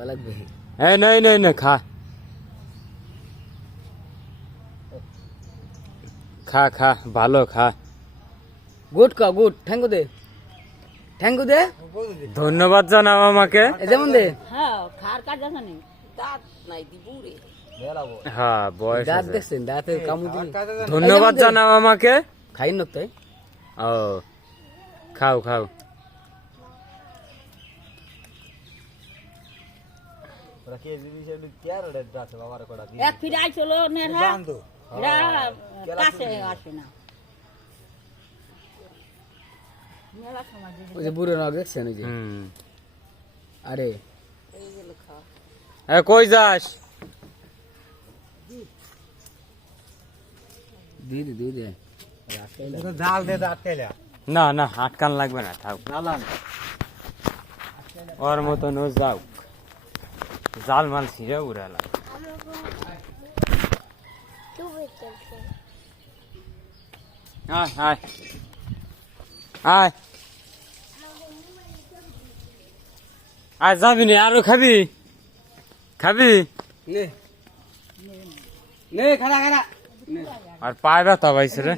লাগবে এই নাই নাই না খা খা খা ভালো খা গুড কা গুড থ্যাংক ইউ দে ধন্যবাদ জানাও আমাকে যেমন দে হ্যাঁ খার কাজ আছে নি দাঁত নাই দিবুরে হ্যাঁ বয়স দাঁত আছে। দেখছেন দাঁতের কামু দিন ধন্যবাদ জানাও আমাকে খাই না তাই ও খাও খাও এক ফিরে আইছিল নেহা এরা কাছে আসে না মেলা সময় ওই যে বুড়ো নাক দেখছেন ওই যে হুম আরে এইগুলো খাওয়া এ কই যাস দিদি জাল দে আটকাইলা না না আটকান লাগবে না থাক ওর মতন ও যাও জাল মাল ছিঁড়ে উড়ালা আয় আয় আয় আয় যাবি নি আরো খাবি খাবি নে নে খারা আর পায়ে ব্যথা পাইছে রে